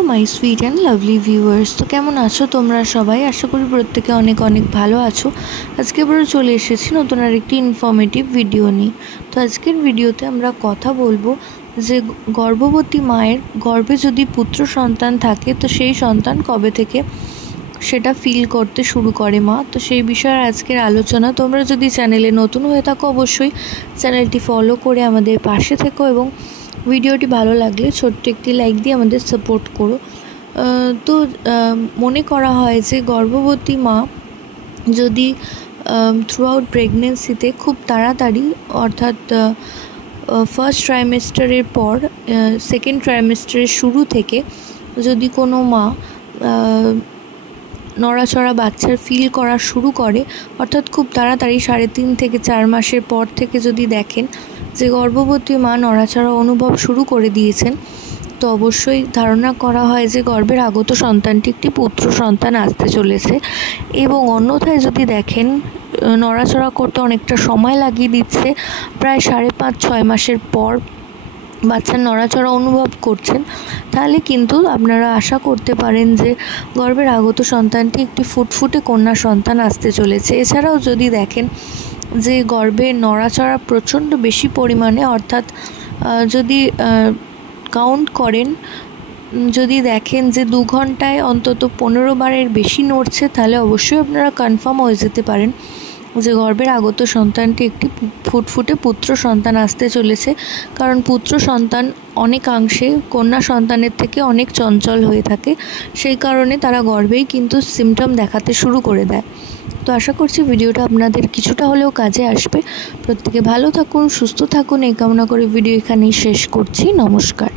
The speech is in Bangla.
Hello my sweet and lovely viewers. তো কেমন আছো তোমরা সবাই? আশা করি প্রত্যেকে অনেক অনেক ভালো আছো। আজকে আবারও চলে এসেছি নতুন আর একটি ইনফরমেটিভ ভিডিও নিয়ে। তো আজকের ভিডিওতে আমরা কথা বলবো যে গর্ভবতী মায়ের গর্ভে যদি পুত্র সন্তান থাকে তো সেই সন্তান কবে থেকে সেটা ফিল করতে শুরু করে মা। তো সেই বিষয়ে আজকের আলোচনা। তোমরা যদি চ্যানেলে নতুন হয়ে থাকো অবশ্যই চ্যানেলটি ফলো করে আমাদের পাশে থেকো এবং ভিডিওটি ভালো লাগলে ছোট্ট একটি লাইক দিয়ে আমাদের সাপোর্ট করো। তো মনে করা হয় যে গর্ভবতী মা যদি থ্রু আউট প্রেগনেন্সিতে খুব তাড়াতাড়ি অর্থাৎ ফার্স্ট ট্রাইমেস্টারের পর সেকেন্ড ট্রাইমেস্টারের শুরু থেকে যদি কোনো মা নড়াচড়া বাচ্চার ফিল করা শুরু করে, অর্থাৎ খুব তাড়াতাড়ি 3.5 থেকে 4 মাসের পর থেকে যদি দেখেন যে গর্ভবতী মা নড়াচড়া অনুভব শুরু করে দিয়েছেন, তো অবশ্যই ধারণা করা হয় যে গর্ভের আগত সন্তানটি একটি পুত্র সন্তান আসতে চলেছে। এবং অন্যথায় যদি দেখেন নড়াচড়া করতে অনেকটা সময় লাগিয়ে দিচ্ছে, প্রায় 5.5-6 মাসের পর বাচ্চার নড়াচড়া অনুভব করছেন, তাহলে কিন্তু আপনারা আশা করতে পারেন যে গর্ভের আগত সন্তানটি একটি ফুটফুটে কন্যা সন্তান আসতে চলেছে। এছাড়াও যদি দেখেন যে গর্ভে নড়াচড়া প্রচণ্ড বেশি পরিমাণে, অর্থাৎ যদি কাউন্ট করেন, যদি দেখেন যে 2 ঘন্টায় অন্তত 15 বারের বেশি নড়ছে, তাহলে অবশ্যই আপনারা কনফার্ম হয়ে যেতে পারেন যে গর্ভের আগত সন্তানটি একটি ফুটফুটে পুত্র সন্তান আসতে চলেছে। কারণ পুত্র সন্তান অনেকাংশে কন্যা সন্তানের থেকে অনেক চঞ্চল হয়ে থাকে, সেই কারণে তারা গর্ভেই কিন্তু সিমটম দেখাতে শুরু করে দেয়। তো আশা করছি ভিডিওটা আপনাদের কিছুটা হলেও কাজে আসবে। প্রত্যেকে ভালো থাকুন, সুস্থ থাকুন এই কামনা করে ভিডিও এখানেই শেষ করছি। নমস্কার।